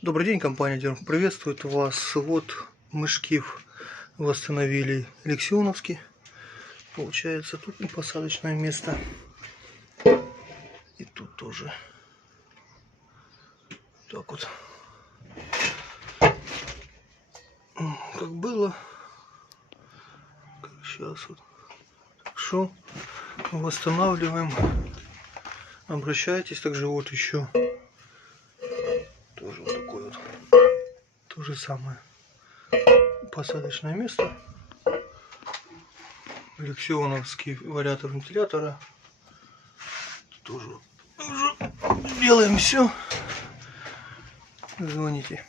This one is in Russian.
Добрый день, компания Дерм приветствует вас. Вот мы шкив восстановили лексионовский. Получается, тут и посадочное место. И тут тоже. Так вот. Как было. Как сейчас вот. Так что восстанавливаем. Обращайтесь. Также вот еще. Тоже вот такой вот. То же самое. Посадочное место. Лексионовский вариатор вентилятора. Тоже делаем все. Звоните.